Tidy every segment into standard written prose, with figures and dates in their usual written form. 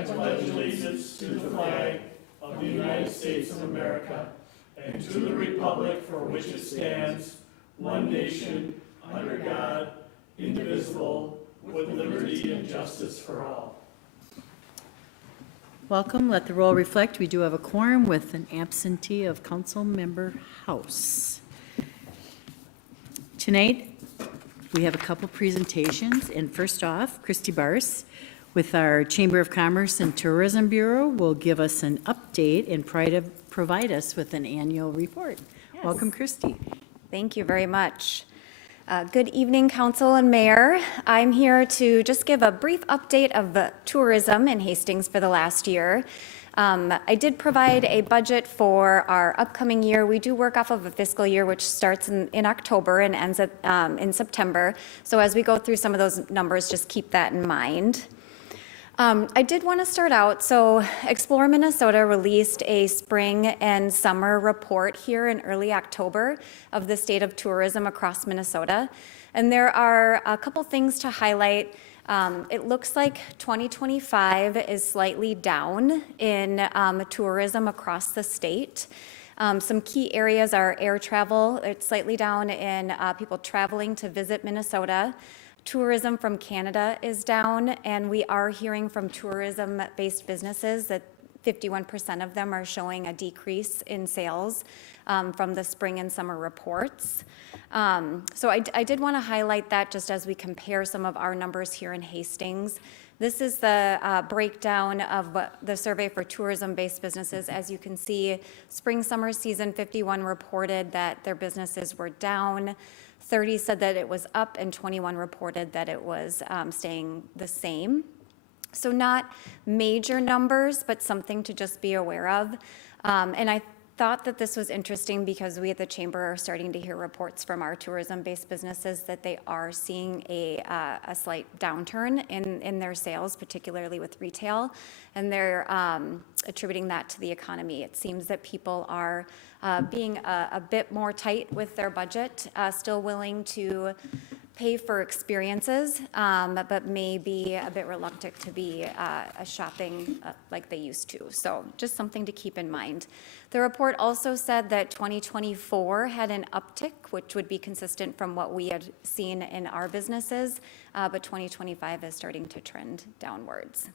I pledge allegiance to the flag of the United States of America and to the republic for which it stands, one nation, under God, indivisible, with liberty and justice for all. Welcome. Let the roll reflect. We do have a quorum with an absentee of Council Member House. Tonight, we have a couple presentations, and first off, Kristy Barse with our Chamber of Commerce and Tourism Bureau will give us an update and provide us with an annual report. Yes. Welcome, Kristy. Thank you very much. Good evening, Council and Mayor. I'm here to just give a brief update of tourism in Hastings for the last year. I did provide a budget for our upcoming year. We do work off of a fiscal year which starts in October and ends in September. So as we go through some of those numbers, just keep that in mind. I did want to start out, so Explore Minnesota released a spring and summer report here in early October of the state of tourism across Minnesota. And there are a couple things to highlight. It looks like 2025 is slightly down in tourism across the state. Some key areas are air travel. It's slightly down in people traveling to visit Minnesota. Tourism from Canada is down, and we are hearing from tourism-based businesses that 51% of them are showing a decrease in sales from the spring and summer reports. So I did want to highlight that just as we compare some of our numbers here in Hastings. This is the breakdown of the survey for tourism-based businesses. As you can see, spring, summer season, 51 reported that their businesses were down. 30 said that it was up, and 21 reported that it was staying the same. So not major numbers, but something to just be aware of. And I thought that this was interesting because we at the Chamber are starting to hear reports from our tourism-based businesses that they are seeing a slight downturn in their sales, particularly with retail, and they're attributing that to the economy. It seems that people are being a bit more tight with their budget, still willing to pay for experiences, but may be a bit reluctant to be shopping like they used to. So just something to keep in mind. The report also said that 2024 had an uptick, which would be consistent from what we had seen in our businesses, but 2025 is starting to trend downwards.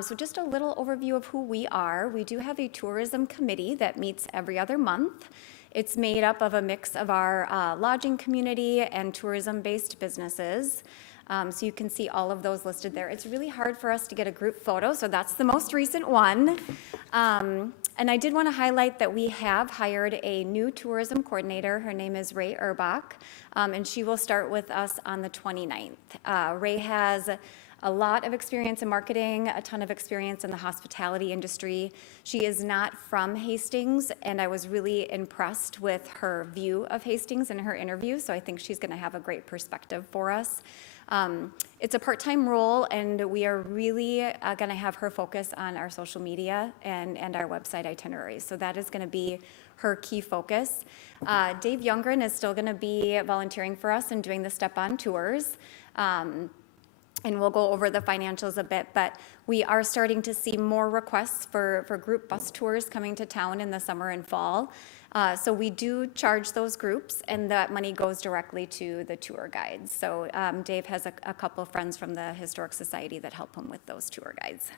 So just a little overview of who we are. We do have a tourism committee that meets every other month. It's made up of a mix of our lodging community and tourism-based businesses. So you can see all of those listed there. It's really hard for us to get a group photo, so that's the most recent one. And I did want to highlight that we have hired a new tourism coordinator. Her name is Ray Erbach, and she will start with us on the 29th. Ray has a lot of experience in marketing, a ton of experience in the hospitality industry. She is not from Hastings, and I was really impressed with her view of Hastings in her interview, so I think she's gonna have a great perspective for us. It's a part-time role, and we are really gonna have her focus on our social media and our website itineraries, so that is gonna be her key focus. Dave Youngren is still gonna be volunteering for us and doing the step-on tours. And we'll go over the financials a bit, but we are starting to see more requests for group bus tours coming to town in the summer and fall. So we do charge those groups, and that money goes directly to the tour guides. So Dave has a couple of friends from the Historic Society that help him with those tour guides.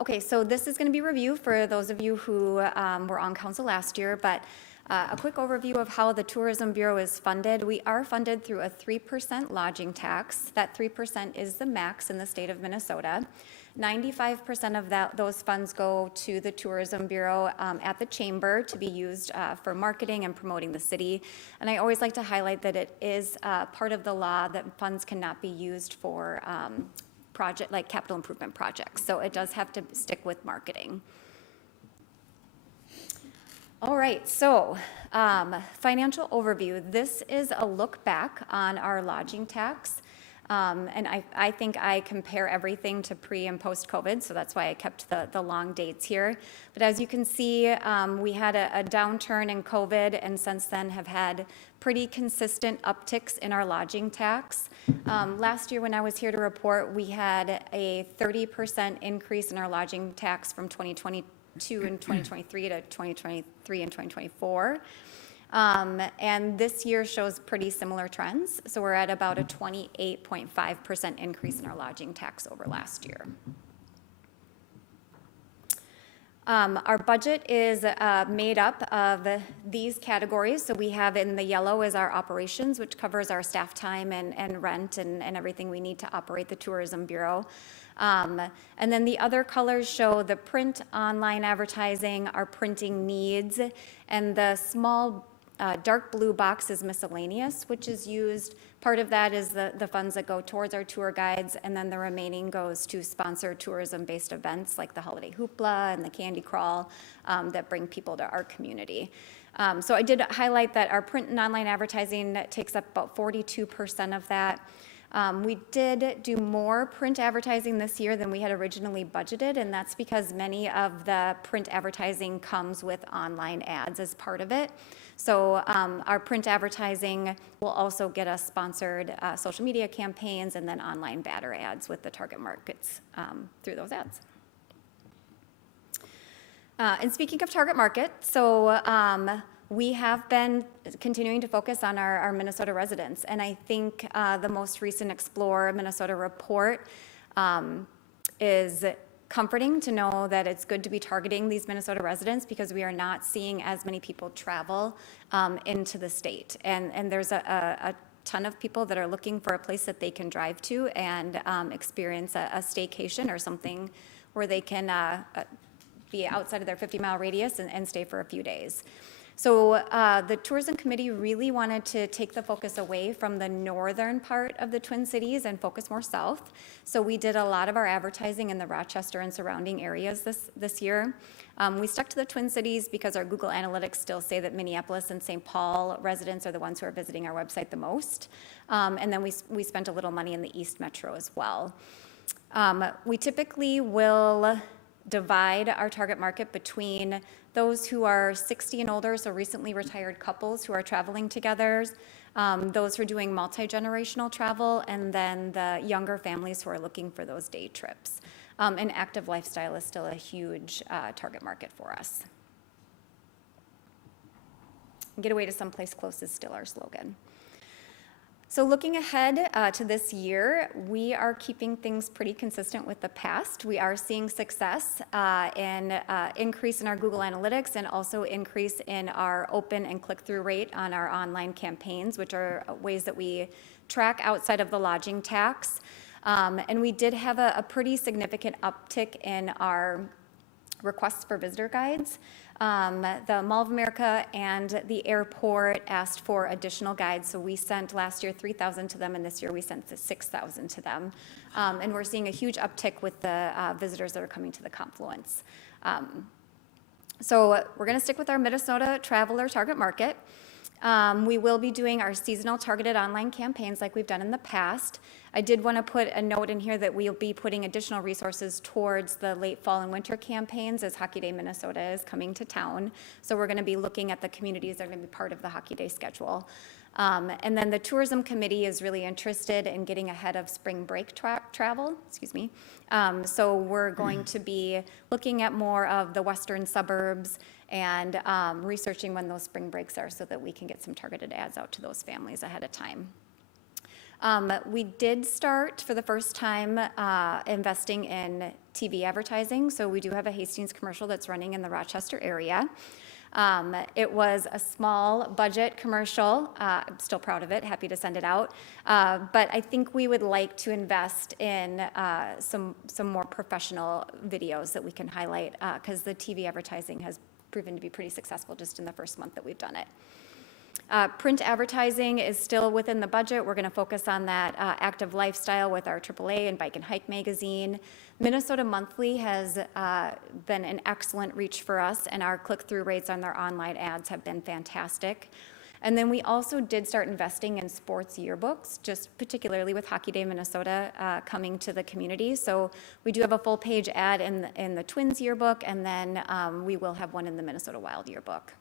Okay, so this is going to be review for those of you who were on council last year, but a quick overview of how the Tourism Bureau is funded. We are funded through a 3% lodging tax. That 3% is the max in the state of Minnesota. 95% of those funds go to the Tourism Bureau at the Chamber to be used for marketing and promoting the city. And I always like to highlight that it is part of the law that funds cannot be used for project like capital improvement projects. So it does have to stick with marketing. All right, so financial overview. This is a look back on our lodging tax. And I think I compare everything to pre and post COVID, so that's why I kept the long dates here. But as you can see, we had a downturn in COVID, and since then have had pretty consistent upticks in our lodging tax. Last year, when I was here to report, we had a 30% increase in our lodging tax from 2022 and 2023 to 2023 and 2024. And this year shows pretty similar trends. So we're at about a 28.5% increase in our lodging tax over last year. Our budget is made up of these categories. So we have in the yellow is our operations, which covers our staff time and rent and everything we need to operate the Tourism Bureau. And then the other colors show the print, online advertising, our printing needs, and the small dark blue box is miscellaneous, which is used, part of that is the funds that go towards our tour guides, and then the remaining goes to sponsor tourism-based events like the Holiday Hoopla and the Candy Crawl that bring people to our community. So I did highlight that our print and online advertising takes up about 42% of that. We did do more print advertising this year than we had originally budgeted, and that's because many of the print advertising comes with online ads as part of it. So our print advertising will also get us sponsored social media campaigns and then online banner ads with the target markets through those ads. And speaking of target market, so we have been continuing to focus on our Minnesota residents, and I think the most recent Explore Minnesota report is comforting to know that it's good to be targeting these Minnesota residents because we are not seeing as many people travel into the state. And there's a ton of people that are looking for a place that they can drive to and experience a staycation or something where they can be outside of their 50-mile radius and stay for a few days. So the Tourism Committee really wanted to take the focus away from the northern part of the Twin Cities and focus more south. So we did a lot of our advertising in the Rochester and surrounding areas this year. We stuck to the Twin Cities because our Google Analytics still say that Minneapolis and St. Paul residents are the ones who are visiting our website the most. And then we spent a little money in the East Metro as well. We typically will divide our target market between those who are 60 and older, so recently retired couples who are traveling together, those who are doing multi-generational travel, and then the younger families who are looking for those day trips. And active lifestyle is still a huge target market for us. Get away to someplace close is still our slogan. So looking ahead to this year, we are keeping things pretty consistent with the past. We are seeing success in increase in our Google Analytics and also increase in our open and click-through rate on our online campaigns, which are ways that we track outside of the lodging tax. And we did have a pretty significant uptick in our requests for visitor guides. The Mall of America and the airport asked for additional guides, so we sent last year 3,000 to them, and this year we sent 6,000 to them. And we're seeing a huge uptick with the visitors that are coming to the Confluence. So we're going to stick with our Minnesota traveler target market. We will be doing our seasonal targeted online campaigns like we've done in the past. I did want to put a note in here that we'll be putting additional resources towards the late fall and winter campaigns as Hockey Day Minnesota is coming to town. So we're going to be looking at the communities that are going to be part of the Hockey Day schedule. And then the Tourism Committee is really interested in getting ahead of spring break travel, so we're going to be looking at more of the western suburbs and researching when those spring breaks are so that we can get some targeted ads out to those families ahead of time. We did start for the first time investing in TV advertising. So we do have a Hastings commercial that's running in the Rochester area. It was a small budget commercial. I'm still proud of it, happy to send it out. But I think we would like to invest in some more professional videos that we can highlight because the TV advertising has proven to be pretty successful just in the first month that we've done it. Print advertising is still within the budget. We're going to focus on that active lifestyle with our AAA and Bike and Hike magazine. Minnesota Monthly has been an excellent reach for us, and our click-through rates on their online ads have been fantastic. And then we also did start investing in sports yearbooks, just particularly with Hockey Day Minnesota coming to the community. So we do have a full-page ad in the Twins yearbook, and then we will have one in the Minnesota Wild yearbook.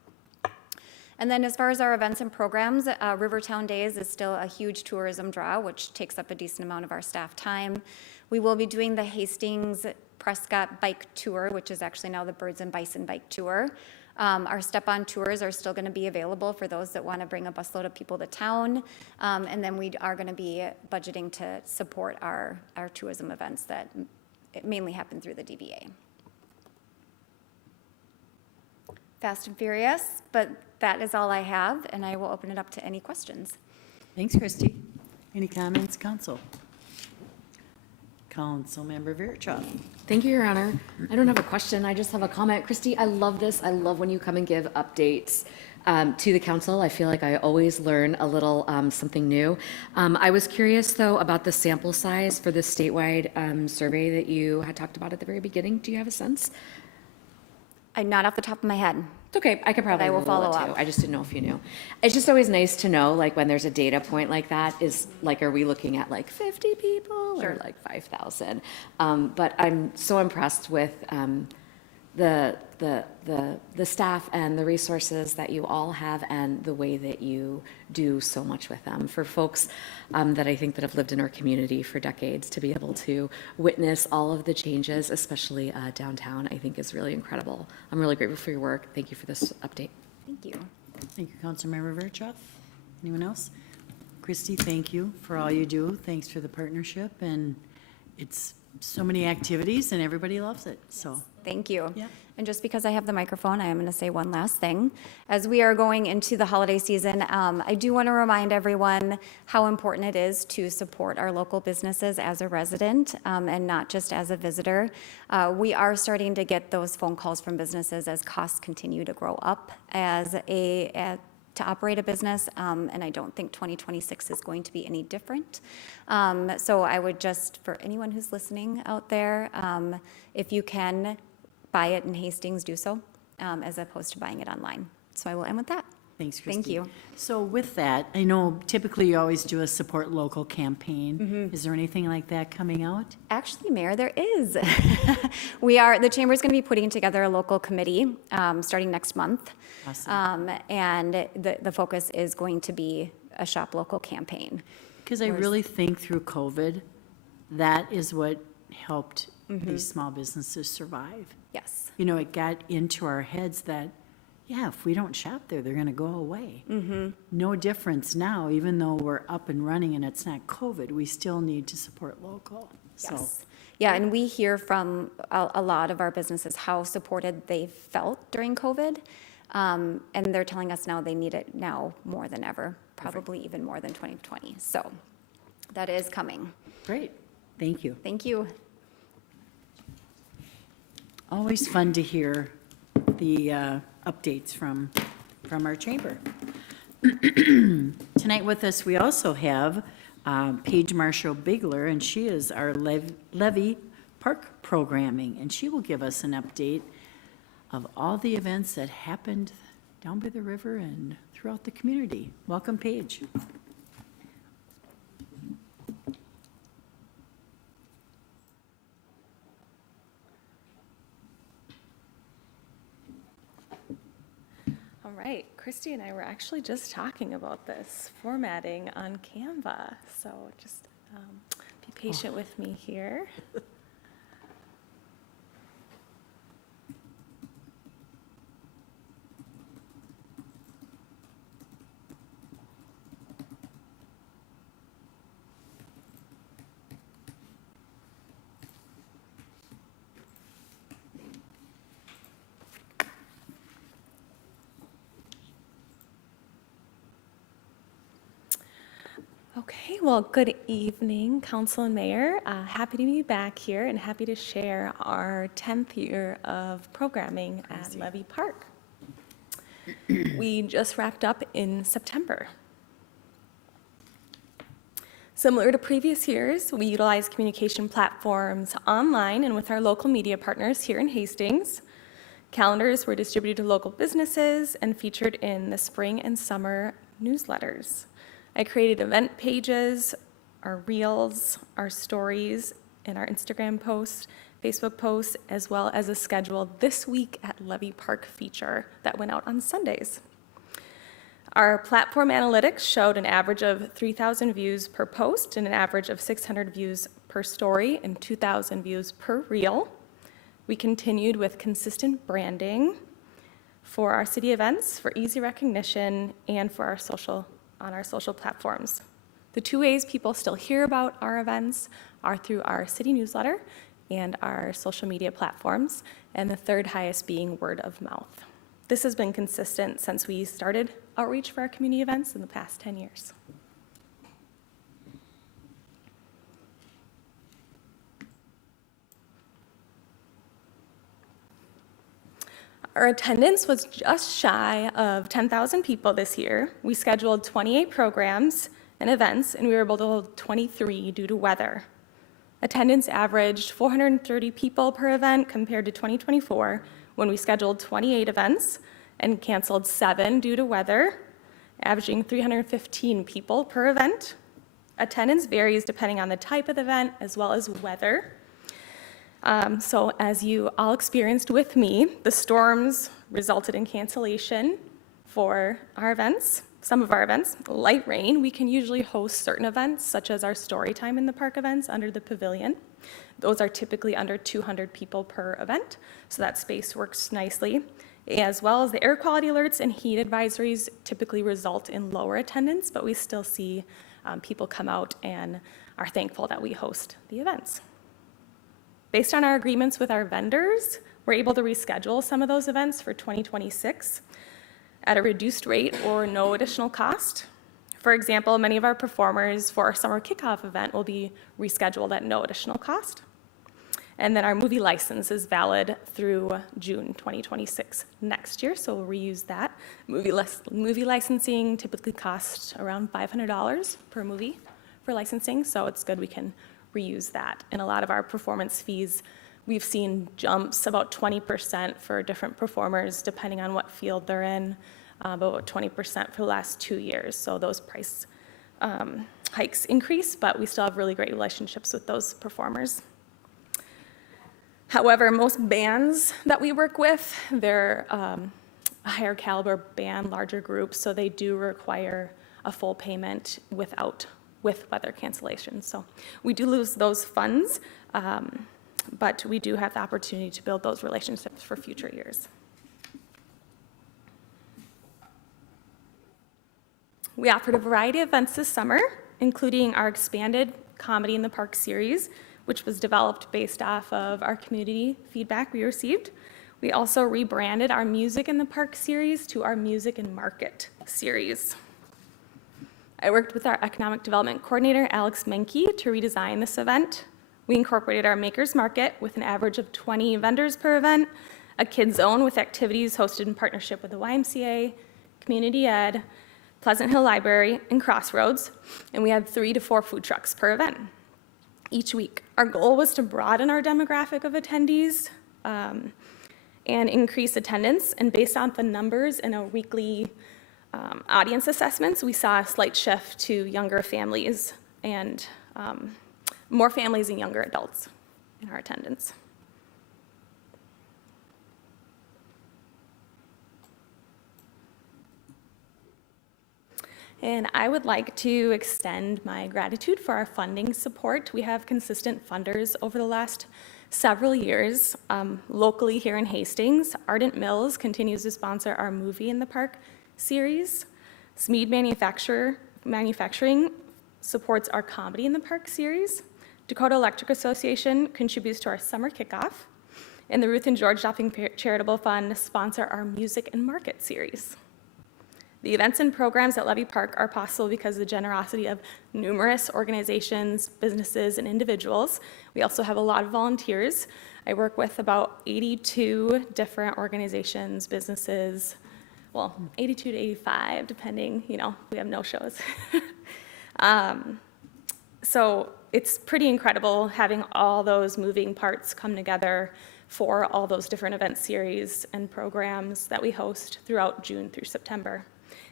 And then as far as our events and programs, Rivertown Days is still a huge tourism draw, which takes up a decent amount of our staff time. We will be doing the Hastings Prescott Bike Tour, which is actually now the Birds and Bison Bike Tour. Our step-on tours are still going to be available for those that want to bring a busload of people to town. And then we are going to be budgeting to support our tourism events that mainly happen through the DBA. Fast and furious, but that is all I have, and I will open it up to any questions. Thanks, Kristy. Any comments, council? Councilmember Virchow. Thank you, Your Honor. I don't have a question. I just have a comment. Kristy, I love this. I love when you come and give updates to the council. I feel like I always learn a little something new. I was curious, though, about the sample size for the statewide survey that you had talked about at the very beginning. Do you have a sense? Not off the top of my head. It's okay. I could probably I will Google it, follow too. up. I just didn't know if you knew. It's just always nice to know, like, when there's a data point like that, is like, are we looking at like 50 people or like 5,000? But I'm so impressed with the staff and the resources that you all have and the way that you do so much with them. For folks that I think that have lived in our community for decades, to be able to witness all of the changes, especially downtown, I think is really incredible. I'm really grateful for your work. Thank you for this update. Thank you. Thank you, Councilmember Virchow. Anyone else? Kristy, thank you for all you do. Thanks for the partnership, and it's so many activities and everybody loves it, so. Thank you. Yeah. And just because I have the microphone, I am going to say one last thing. As we are going into the holiday season, I do want to remind everyone how important it is to support our local businesses as a resident and not just as a visitor. We are starting to get those phone calls from businesses as costs continue to grow up to operate a business, and I don't think 2026 is going to be any different. So I would just, for anyone who's listening out there, if you can buy it in Hastings, do so, as opposed to buying it online. So I will end with that. Thanks, Kristy. Thank you. So with that, I know typically you always do a support local campaign. Is there anything like that coming out? Actually, Mayor, there is. The Chamber is going to be putting together a local committee starting next month. Awesome. And the focus is going to be a Shop Local campaign. Because I really think through COVID, that is what helped these small businesses survive. Yes. You know, it got into our heads that, yeah, if we don't shop there, they're going to go away. No difference now, even though we're up and running and it's not COVID, we still need to support local. So, Yes. Yeah, and we hear from a lot of our businesses how supported they felt during COVID. And they're telling us now they need it now more than ever, probably even more than 2020. So that is coming. great. Thank you. Thank you. Always fun to hear the updates from our chamber. Tonight with us, we also have Paige Marschall Bigler, and she is our Levee Park programming, and she will give us an update of all the events that happened down by the river and throughout the community. Welcome, Paige. All right, Kristy and I were actually just talking about this formatting on Canva, so just be patient with me here. Okay, well, good evening, Council and Mayor. Happy to be back here and happy to share our 10th year of programming at Levee Park. We just wrapped up in September. Similar to previous years, we utilize communication platforms online and with our local media partners here in Hastings. Calendars were distributed to local businesses and featured in the spring and summer newsletters. I created event pages, our reels, our stories, and our Instagram posts, Facebook posts, as well as a schedule this week at Levee Park feature that went out on Sundays. Our platform analytics showed an average of 3,000 views per post and an average of 600 views per story and 2,000 views per reel. We continued with consistent branding for our city events, for easy recognition, and for on our social platforms. The two ways people still hear about our events are through our city newsletter and our social media platforms, and the third highest being word of mouth. This has been consistent since we started outreach for our community events in the past 10 years. Our attendance was just shy of 10,000 people this year. We scheduled 28 programs and events, and we were able to hold 23 due to weather. Attendance averaged 430 people per event compared to 2024, when we scheduled 28 events and canceled 7 due to weather, averaging 315 people per event. Attendance varies depending on the type of event as well as weather. So as you all experienced with me, the storms resulted in cancellation for our events, some of our events. Light rain, we can usually host certain events, such as our story time in the park events under the pavilion. Those are typically under 200 people per event, so that space works nicely. As well as the air quality alerts and heat advisories typically result in lower attendance, but we still see people come out and are thankful that we host the events. Based on our agreements with our vendors, we're able to reschedule some of those events for 2026 at a reduced rate or no additional cost. For example, many of our performers for our summer kickoff event will be rescheduled at no additional cost. And then our movie license is valid through June 2026 next year, so we'll reuse that. Movie licensing typically costs around $500 per movie for licensing, so it's good we can reuse that. And a lot of our performance fees, we've seen jumps about 20% for different performers, depending on what field they're in, about 20% for the last 2 years. So those price hikes increase, but we still have really great relationships with those performers. However, most bands that we work with, they're a higher caliber band, larger groups, so they do require a full payment with weather cancellation. So we do lose those funds, but we do have the opportunity to build those relationships for future years. We offered a variety of events this summer, including our expanded Comedy in the Park series, which was developed based off of our community feedback we received. We also rebranded our Music in the Park series to our Music and Market series. I worked with our economic development coordinator, Alex Menke, to redesign this event. We incorporated our Makers Market with an average of 20 vendors per event, a kids zone with activities hosted in partnership with the YMCA, Community Ed, Pleasant Hill Library, and Crossroads, and we had 3 to 4 food trucks per event each week. Our goal was to broaden our demographic of attendees and increase attendance, and based on the numbers in our weekly audience assessments, we saw a slight shift to younger families and more families and younger adults in our attendance. And I would like to extend my gratitude for our funding support. We have consistent funders over the last several years. Locally here in Hastings, Ardent Mills continues to sponsor our Movie in the Park series. Smead Manufacturing supports our Comedy in the Park series. Dakota Electric Association contributes to our summer kickoff. And the Ruth and George Shopping Charitable Fund sponsor our Music and Market series. The events and programs at Levee Park are possible because of the generosity of numerous organizations, businesses, and individuals. We also have a lot of volunteers. I work with about 82 different organizations, businesses, well, 82 to 85, depending, we have no shows. So it's pretty incredible having all those moving parts come together for all those different event series and programs that we host throughout June through September.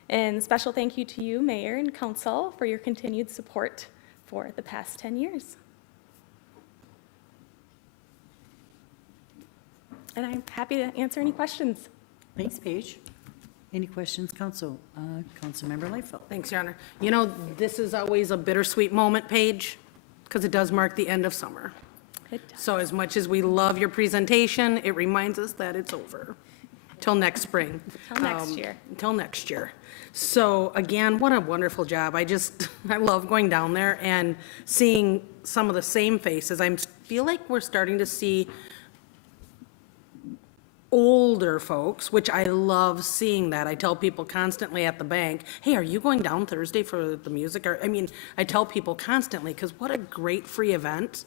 And special thank you to you, Mayor and Council, for your continued support for the past 10 years. And I'm happy to answer any questions. Thanks, Paige. Any questions, Council? Councilmember Lightfoot. Thanks, Your Honor. You know, this is always a bittersweet moment, Paige, because it does mark the end of summer. It does. So as much as we love your presentation, it reminds us that it's over. Till next spring. Till next year. Until next year. So again, what a wonderful job. I love going down there and seeing some of the same faces. I feel like we're starting to see older folks, which I love seeing that. I tell people constantly at the bank, hey, are you going down Thursday for the music? Or, I mean, I tell people constantly, because what a great free event.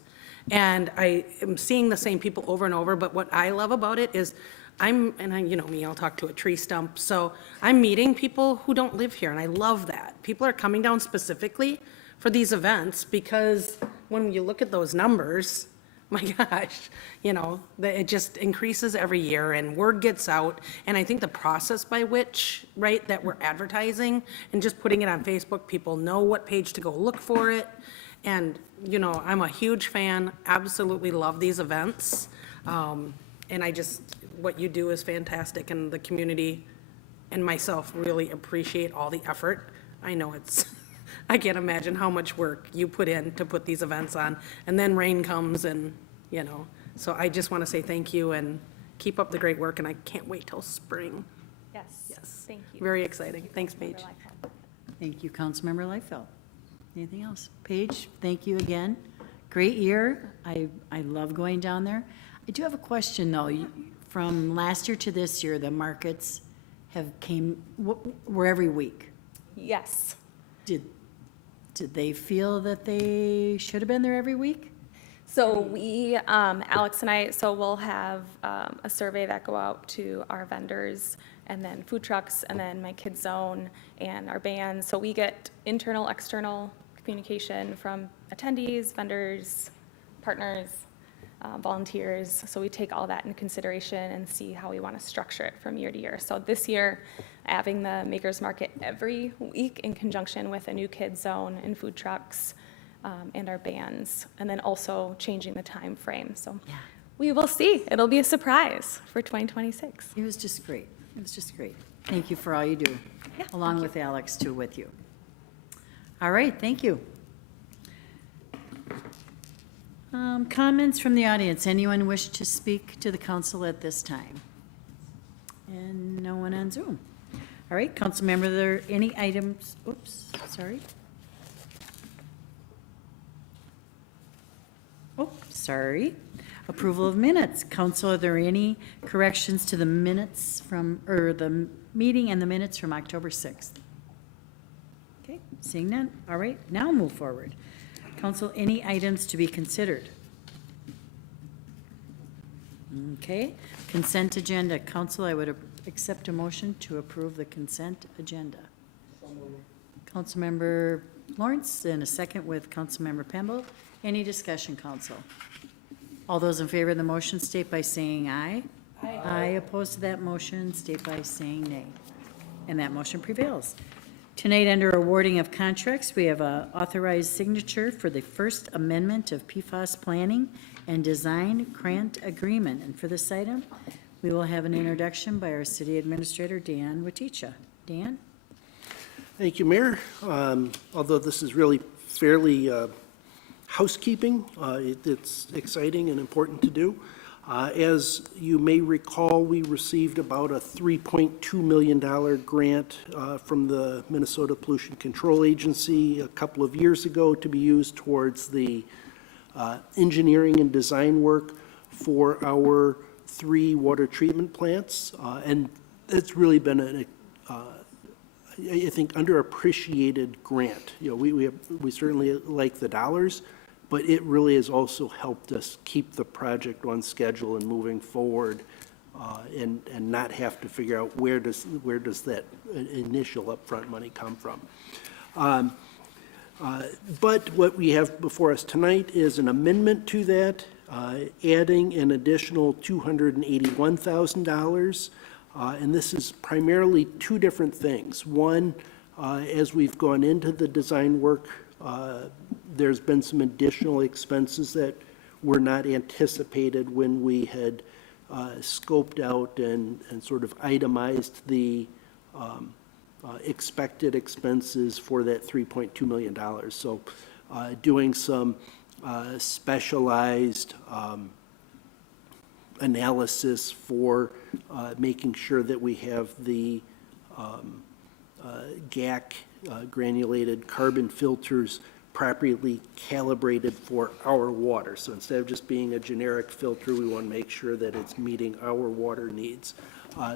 And I am seeing the same people over and over, but what I love about it is you know me, I'll talk to a tree stump, so I'm meeting people who don't live here, and I love that. People are coming down specifically for these events, because when you look at those numbers, my gosh, you know, it just increases every year, and word gets out, and I think the process by which, right, that we're advertising and just putting it on Facebook, people know what page to go look for it, and, you know, I'm a huge fan, absolutely love these events, and what you do is fantastic, and the community and myself really appreciate all the effort. I know I can't imagine how much work you put in to put these events on, and then rain comes and, you know, so I just want to say thank you and keep up the great work, and I can't wait till spring. Yes. Yes. Thank you. Very exciting. Thanks, Paige. Thank you, Councilmember Lightfoot. Anything else? Paige, thank you again. Great year. I love going down there. I do have a question, though. From last year to this year, the markets were every week. Yes. Did they feel that they should have been there every week? So we, Alex and I, so we'll have a survey that go out to our vendors, and then food trucks, and then my kids zone and our bands. So we get internal, external communication from attendees, vendors, partners, volunteers. So we take all that into consideration and see how we want to structure it from year to year. So this year, having the Makers Market every week in conjunction with a new kids zone and food trucks, and our bands, and then also changing the time frame. So Yeah. we will see. It'll be a surprise for 2026. It was just great. It was just great. Thank you for all you do, Yeah, along with Alex, too, with you. All right, thank you. Comments from the audience. Anyone wish to speak to the council at this time? And no one on Zoom. All right, council member, are there any items, oops, sorry. Oh, sorry. Approval of minutes. Council, are there any corrections to the minutes or the meeting and the minutes from October 6th? Okay, seeing none. All right, now move forward. Council, any items to be considered? Okay, consent agenda. Council, I would accept a motion to approve the consent agenda. Councilmember Lawrence, and a second with Councilmember Pemble. Any discussion, council? All those in favor of the motion state by saying aye. Aye. Aye, opposed to that motion, state by saying nay. And that motion prevails. Tonight, under awarding of contracts, we have a authorized signature for the first amendment of PFAS planning and design grant agreement. And for this item, we will have an introduction by our city administrator, Dan Waticha. Dan? Thank you, Mayor. Although this is really fairly housekeeping, it's exciting and important to do. As you may recall, we received about a $3.2 million grant from the Minnesota Pollution Control Agency a couple of years ago to be used towards the engineering and design work for our 3 water treatment plants. And it's really been I think, underappreciated grant. You know, we certainly like the dollars, but it really has also helped us keep the project on schedule and moving forward, and not have to figure out where does that initial upfront money come from. But what we have before us tonight is an amendment to that, adding an additional $281,000. And this is primarily 2 different things. One, as we've gone into the design work, there's been some additional expenses that were not anticipated when we had scoped out and sort of itemized the expected expenses for that $3.2 million. So doing some specialized analysis for making sure that we have the GAC, granulated carbon filters, properly calibrated for our water. So instead of just being a generic filter, we want to make sure that it's meeting our water needs.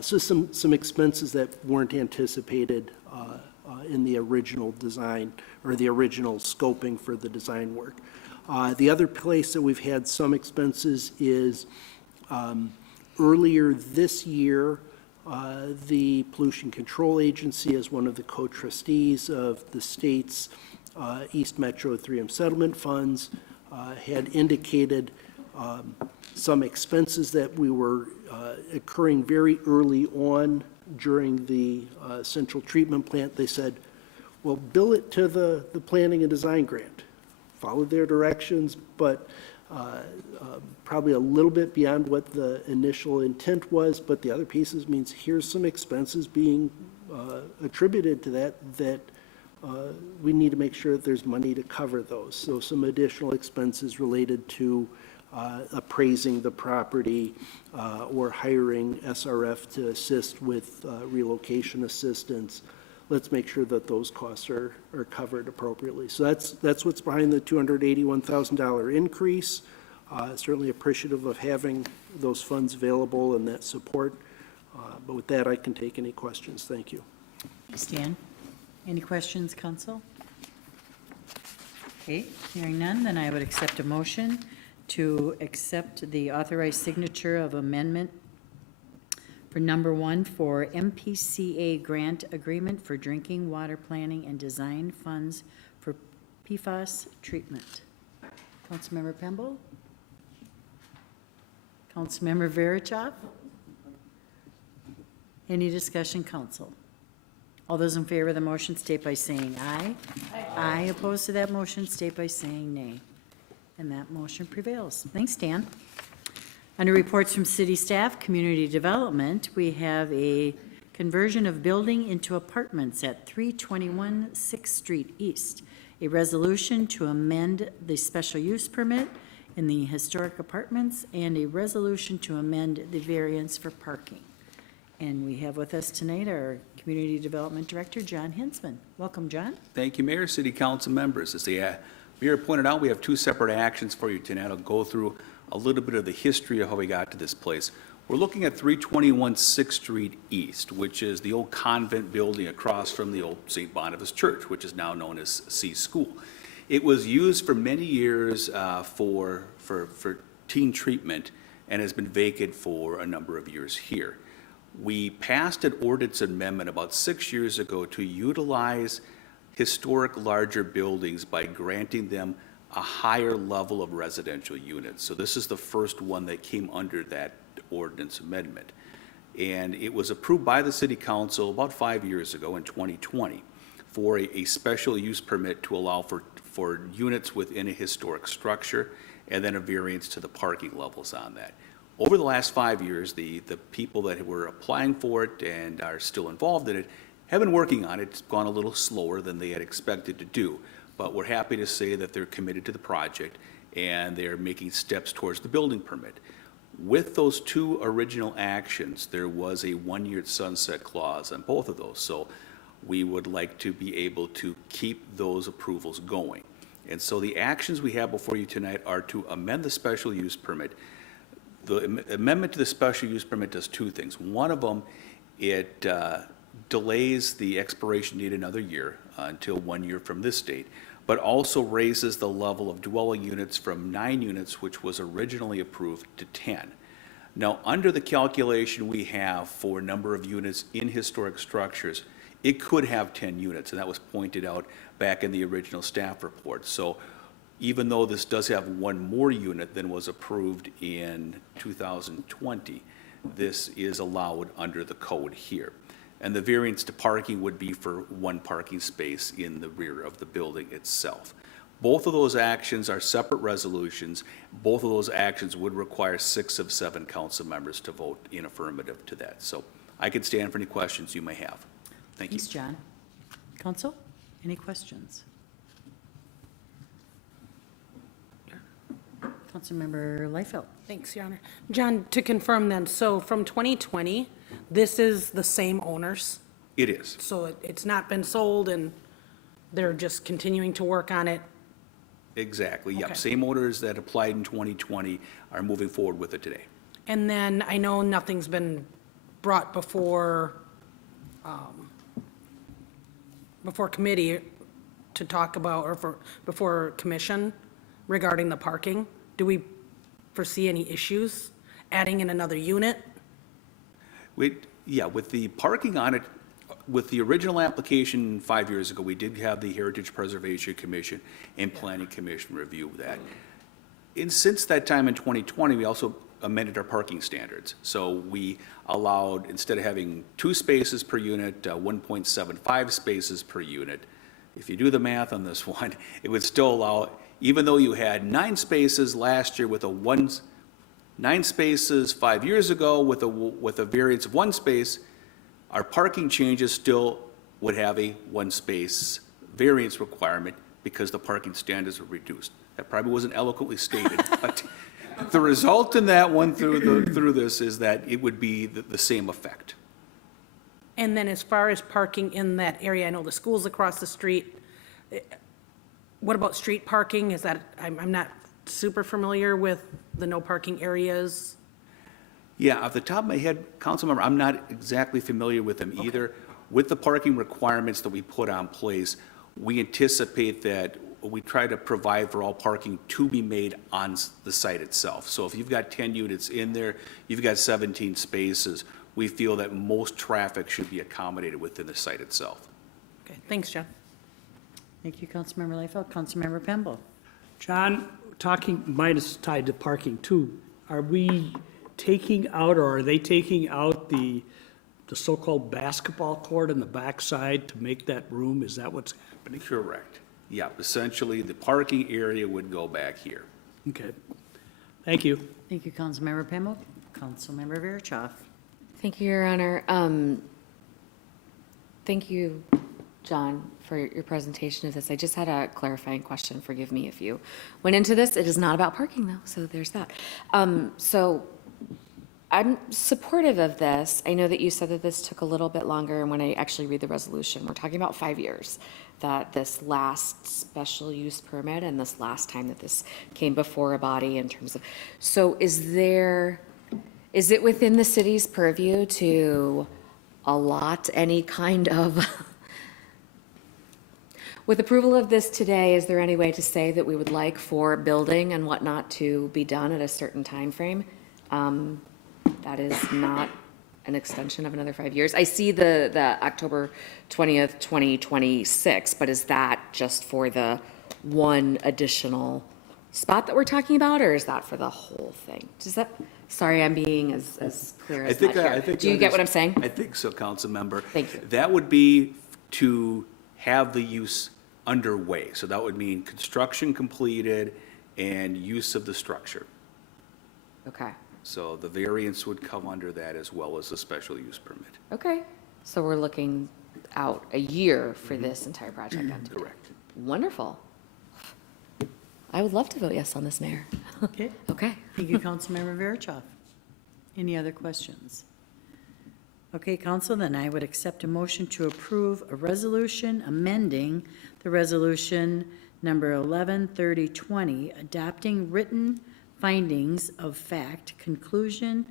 So some expenses that weren't anticipated in the original design or the original scoping for the design work. The other place that we've had some expenses is earlier this year, the Pollution Control Agency, as one of the co-trustees of the state's East Metro 3M settlement funds, had indicated some expenses that we were occurring very early on during the central treatment plant. They said, well, bill it to the planning and design grant. Follow their directions, but probably a little bit beyond what the initial intent was, but the other pieces means here's some expenses being attributed to that we need to make sure that there's money to cover those. So some additional expenses related to appraising the property or hiring SRF to assist with relocation assistance. Let's make sure that those costs are covered appropriately. So that's what's behind the $281,000 increase. Certainly appreciative of having those funds available and that support. But with that, I can take any questions. Thank you. Stan, any questions, council? Okay, hearing none, then I would accept a motion to accept the authorized signature of amendment for number 1 for MPCA grant agreement for drinking water planning and design funds for PFAS treatment. Councilmember Pemble? Councilmember Verichov? Any discussion, council? All those in favor of the motion state by saying aye. Aye. Opposed to that motion state by saying nay. And that motion prevails. Thanks, Dan. Under reports from city staff, community development, we have a conversion of building into apartments at 321 6th Street East. A resolution to amend the special use permit in the historic apartments and a resolution to amend the variance for parking. And we have with us tonight our Community Development Director, John Hinsman. Welcome, John. Thank you, Mayor, City Council members. As the Mayor pointed out, we have 2 separate actions for you tonight. I'll go through a little bit of the history of how we got to this place. We're looking at 321 6th Street East, which is the old convent building across from the old St. Boniface Church, which is now known as C School. It was used for many years for teen treatment and has been vacant for a number of years here. We passed an ordinance amendment about 6 years ago to utilize historic larger buildings by granting them a higher level of residential units. So this is the first one that came under that ordinance amendment. And it was approved by the City Council about 5 years ago in 2020 for a special use permit to allow for units within a historic structure and then a variance to the parking levels on that. Over the last 5 years, the people that were applying for it and are still involved in it have been working on it. It's gone a little slower than they had expected to do, but we're happy to say that they're committed to the project and they're making steps towards the building permit. With those 2 original actions, there was a 1-year sunset clause on both of those, so we would like to be able to keep those approvals going. And so the actions we have before you tonight are to amend the special use permit. The amendment to the special use permit does 2 things. One of them, it delays the expiration date another year until 1 year from this date, but also raises the level of dwelling units from 9 units, which was originally approved, to 10. Now, under the calculation we have for number of units in historic structures, it could have 10 units, and that was pointed out back in the original staff report. So even though this does have 1 more unit than was approved in 2020, this is allowed under the code here. And the variance to parking would be for 1 parking space in the rear of the building itself. Both of those actions are separate resolutions. Both of those actions would require 6 of 7 council members to vote in affirmative to that. So I could stand for any questions you may have. Thank you. Thanks, John. Council, any questions? Councilmember Liefeld. Thanks, Your Honor. John, to confirm then, so from 2020, this is the same owners? It is. So it's not been sold and they're just continuing to work on it? Exactly, yep. Okay. Same owners that applied in 2020 are moving forward with it today. And then I know nothing's been brought before, before committee to talk about, or before commission regarding the parking. Do we foresee any issues adding in another unit? Yeah, with the parking on it, with the original application 5 years ago, we did have the Heritage Preservation Commission and Planning Commission review that. And since that time in 2020, we also amended our parking standards. So we allowed, instead of having 2 spaces per unit, 1.75 spaces per unit. If you do the math on this one, it would still allow, even though you had 9 spaces last year with a 9 spaces 5 years ago with a variance of 1 space, our parking changes still would have a 1 space variance requirement because the parking standards were reduced. That probably wasn't eloquently stated, but the result in that one through this is that it would be the same effect. And then as far as parking in that area, I know the school's across the street. What about street parking? Is that, I'm not super familiar with the no parking areas. Yeah, off the top of my head, Councilmember, I'm not exactly familiar with them either. With the parking requirements that we put on place, we anticipate that we try to provide for all parking to be made on the site itself. So if you've got 10 units in there, you've got 17 spaces, we feel that most traffic should be accommodated within the site itself. Okay, thanks, John. Thank you, Councilmember Liefeld. Councilmember Pemble. John, talking, mine is tied to parking too. Are we taking out, or are they taking out the so-called basketball court in the backside to make that room? Is that what's happening? Correct. Yeah, essentially, the parking area would go back here. Okay. Thank you. Thank you, Councilmember Pemble. Councilmember Verichoff. Thank you, Your Honor. Thank you, John, for your presentation of this. I just had a clarifying question. Forgive me if you went into this. It is not about parking, though, so there's that. So I'm supportive of this. I know that you said that this took a little bit longer, and when I actually read the resolution, we're talking about 5 years, that this last special use permit and this last time that this came before a body in terms of, so is it within the city's purview to allot any kind of, with approval of this today, is there any way to say that we would like for building and whatnot to be done at a certain time frame? That is not an extension of another 5 years. I see the October 20th, 2026, but is that just for the one additional spot that we're talking about, or is that for the whole thing? Does that, sorry, I'm being as clear as that here. Do you get what I'm saying? I think so, Councilmember. Thank you. That would be to have the use underway. So that would mean construction completed and use of the structure. Okay. So the variance would come under that as well as the special use permit. Okay. So we're looking out a year for this entire project then? Correct. Wonderful. I would love to vote yes on this, Mayor. Okay. Okay. Thank you, Councilmember Verichoff. Any other questions? Okay, Council, then I would accept a motion to approve a resolution amending the resolution number 113020, adopting written findings of fact, conclusion,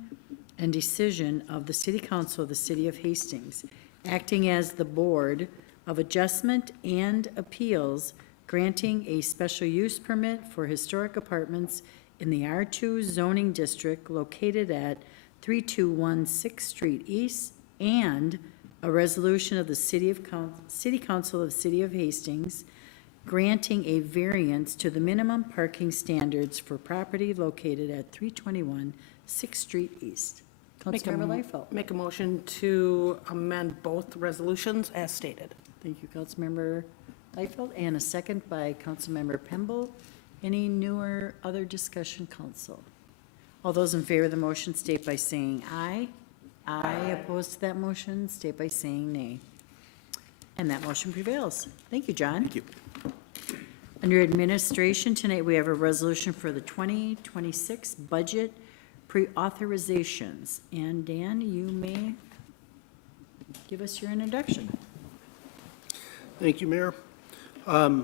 and decision of the City Council of the City of Hastings, acting as the Board of Adjustment and Appeals, granting a special use permit for historic apartments in the R2 zoning district located at 3216 6th Street East, and a resolution of the City Council of the City of Hastings granting a variance to the minimum parking standards for property located at 321 6th Street East. Councilmember Liefeld. Make a motion to amend both resolutions as stated. Thank you, Councilmember Liefeld, and a second by Councilmember Pemble. Any new or other discussion, Council? All those in favor of the motion state by saying aye. Aye. Opposed to that motion, state by saying nay. And that motion prevails. Thank you, John. Thank you. Under administration, tonight we have a resolution for the 2026 budget pre-authorizations. And Dan, you may give us your introduction. Thank you, Mayor. As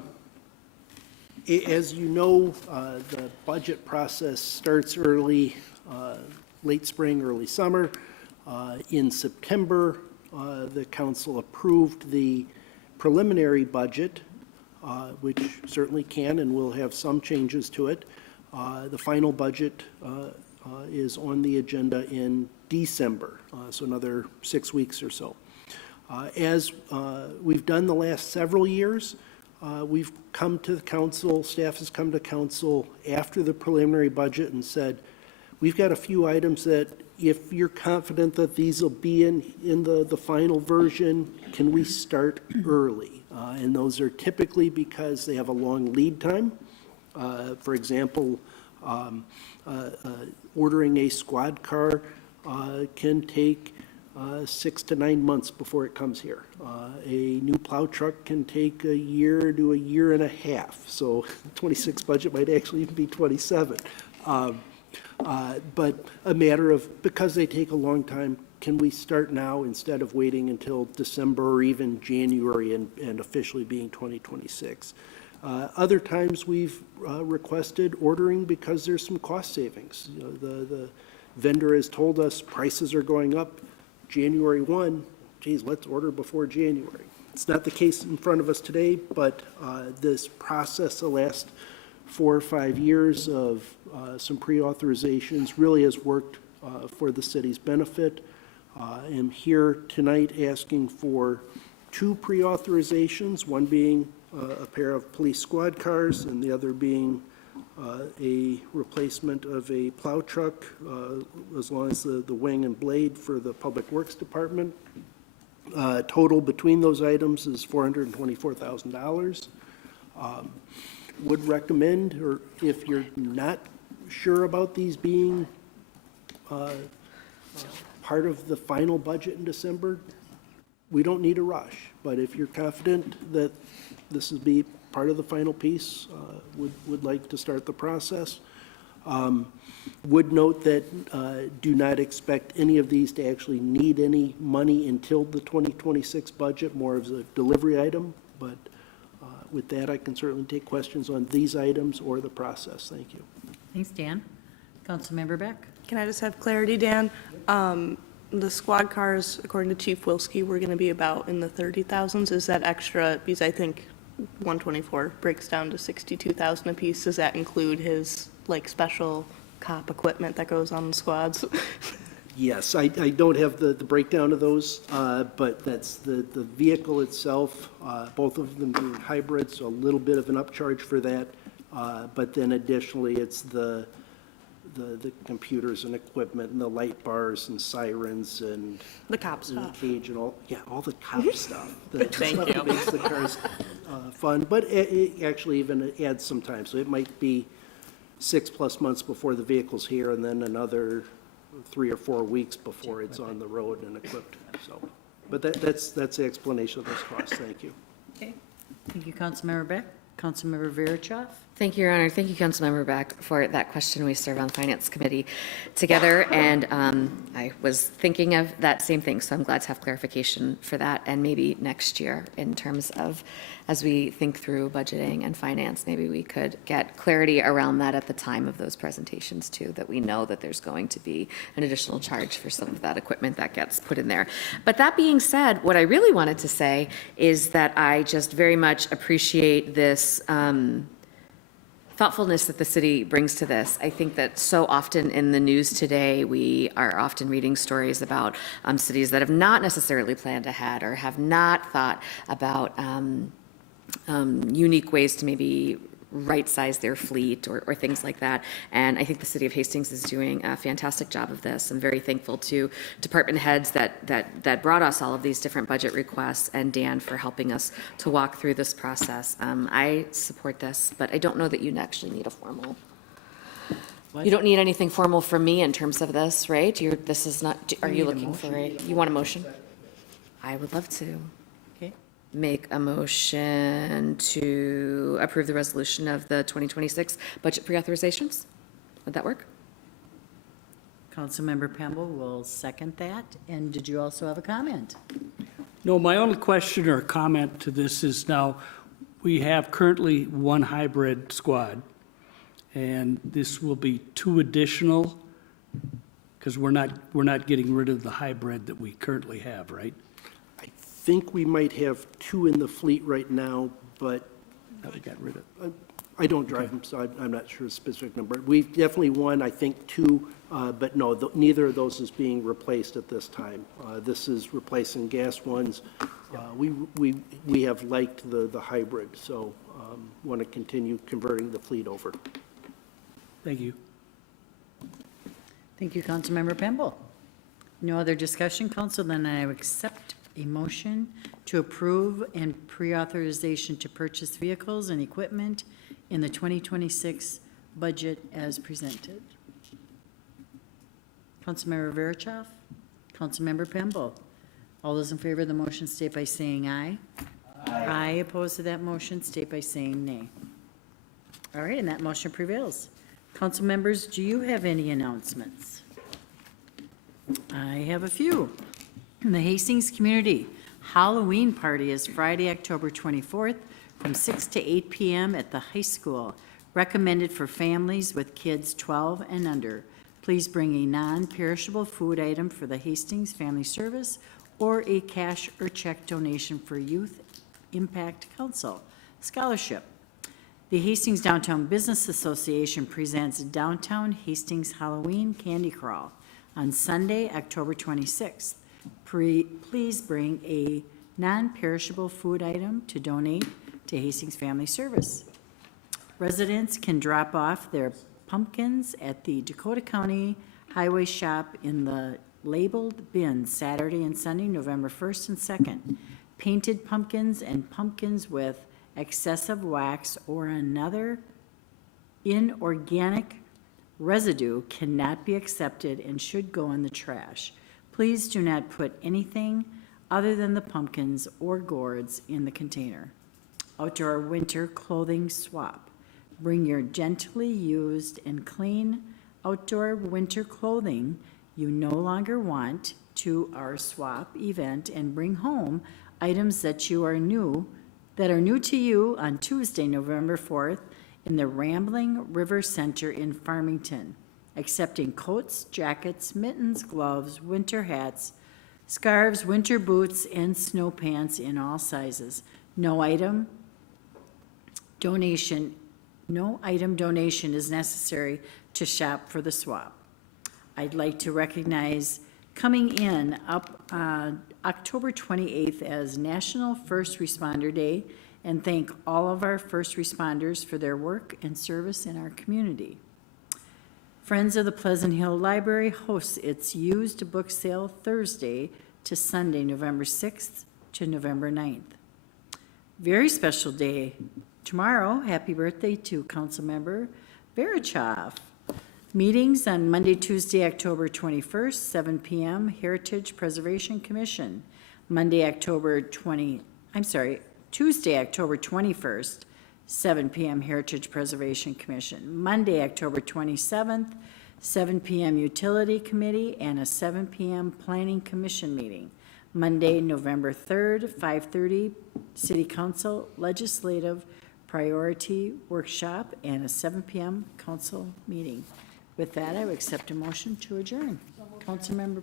you know, the budget process starts early, late spring, early summer. In September, the council approved the preliminary budget, which certainly can and will have some changes to it. The final budget is on the agenda in December, so another 6 weeks or so. As we've done the last several years, we've come to the council, staff has come to council after the preliminary budget and said, we've got a few items that if you're confident that these will be in the final version, can we start early? And those are typically because they have a long lead time. For example, ordering a squad car can take 6 to 9 months before it comes here. A new plow truck can take a year to a year and a half. So 26 budget might actually even be 27. But a matter of, because they take a long time, can we start now instead of waiting until December or even January and officially being 2026? Other times we've requested ordering because there's some cost savings. You know, the vendor has told us prices are going up January 1. Geez, let's order before January. It's not the case in front of us today, but this process the last 4 or 5 years of some pre-authorizations really has worked for the city's benefit. I'm here tonight asking for 2 pre-authorizations, one being a pair of police squad cars and the other being a replacement of a plow truck, as long as the wing and blade for the Public Works Department. Total between those items is $424,000. Would recommend, or if you're not sure about these being part of the final budget in December, we don't need a rush. But if you're confident that this will be part of the final piece, would like to start the process. Would note that do not expect any of these to actually need any money until the 2026 budget, more as a delivery item. But with that, I can certainly take questions on these items or the process. Thank you. Thanks, Dan. Councilmember Beck? Can I just have clarity, Dan? The squad cars, according to Chief Wilski, were going to be about in the 30,000s. Is that extra? Because I think 124 breaks down to 62,000 apiece. Does that include his like special cop equipment that goes on the squads? Yes, I don't have the breakdown of those, but that's the vehicle itself, both of them being hybrids, so a little bit of an upcharge for that. But then additionally, it's the computers and equipment and the light bars and sirens and The cop stuff. cage and all, yeah, all the cop stuff. The Thank stuff that makes the cars fun, but it actually even adds some time. So it might be 6+ months before the vehicle's here and then another 3 or 4 weeks before it's on the road and equipped. So, but that's the explanation of those costs. Thank you. Okay. Thank you, Councilmember Beck. Councilmember Variance? Thank you, Your Honor. Thank you, Councilmember Beck, for that question. We serve on the Finance Committee together, and I was thinking of that same thing, so I'm glad to have clarification for that, and maybe next year in terms of, as we think through budgeting and finance, maybe we could get clarity around that at the time of those presentations too, that we know that there's going to be an additional charge for some of that equipment that gets put in there. But that being said, what I really wanted to say is that I just very much appreciate this thoughtfulness that the city brings to this. I think that so often in the news today, we are often reading stories about cities that have not necessarily planned ahead or have not thought about unique ways to maybe right-size their fleet or things like that. And I think the city of Hastings is doing a fantastic job of this. I'm very thankful to department heads that brought us all of these different budget requests, and Dan for helping us to walk through this process. I support this, but I don't know that you actually need a formal. You don't need anything formal from me in terms of this, right? This is not, are you looking for you want a motion? I would love to. Okay. make a motion to approve the resolution of the 2026 budget pre-authorizations. Would that work? Councilmember Pemble will second that. And did you also have a comment? No, my only question or comment to this is now, we have currently one hybrid squad, and this will be 2 additional, because we're not getting rid of the hybrid that we currently have, right? I think we might have 2 in the fleet right now, but That we got rid of. I don't drive them, so I'm not sure the specific number. We've definitely one, I think 2, but no, neither of those is being replaced at this time. This is replacing gas ones. We have liked the hybrid, so want to continue converting the fleet over. Thank you. Thank you, Councilmember Pemble. No other discussion, council, then I accept a motion to approve and pre-authorization to purchase vehicles and equipment in the 2026 budget as presented. Councilmember Verichoff, Councilmember Pemble. All those in favor of the motion state by saying aye. Aye. Opposed to that motion state by saying nay. All right, and that motion prevails. Council members, do you have any announcements? I have a few. The Hastings Community Halloween Party is Friday, October 24th, from 6 to 8 p.m. at the high school. Recommended for families with kids 12 and under. Please bring a non-perishable food item for the Hastings Family Service or a cash or check donation for Youth Impact Council Scholarship. The Hastings Downtown Business Association presents Downtown Hastings Halloween Candy Crawl on Sunday, October 26th. Please bring a non-perishable food item to donate to Hastings Family Service. Residents can drop off their pumpkins at the Dakota County Highway Shop in the labeled bins Saturday and Sunday, November 1st and 2nd. Painted pumpkins and pumpkins with excessive wax or another inorganic residue cannot be accepted and should go in the trash. Please do not put anything other than the pumpkins or gourds in the container. Outdoor winter clothing swap. Bring your gently used and clean outdoor winter clothing you no longer want to our swap event and bring home items that are new to you on Tuesday, November 4th in the Rambling River Center in Farmington, accepting coats, jackets, mittens, gloves, winter hats, scarves, winter boots, and snow pants in all sizes. No item donation is necessary to shop for the swap. I'd like to recognize coming in up October 28th as National First Responder Day and thank all of our first responders for their work and service in our community. Friends of the Pleasant Hill Library hosts its used book sale Thursday to Sunday, November 6th to November 9th. Very special day tomorrow. Happy birthday to Councilmember Verichoff. Meetings on Monday, Tuesday, October 21st, 7 p.m., Heritage Preservation Commission. Tuesday, October 21st, 7 p.m., Heritage Preservation Commission. Monday, October 27th, 7 p.m., Utility Committee, and a 7 p.m. Planning Commission meeting. Monday, November 3rd, 5:30, City Council Legislative Priority Workshop, and a 7 p.m. council meeting. With that, I would accept a motion to adjourn. Councilmember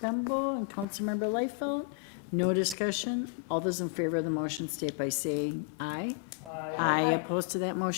Pemble and Councilmember Liefeld, no discussion. All those in favor of the motion state by saying aye. Aye. Opposed to that motion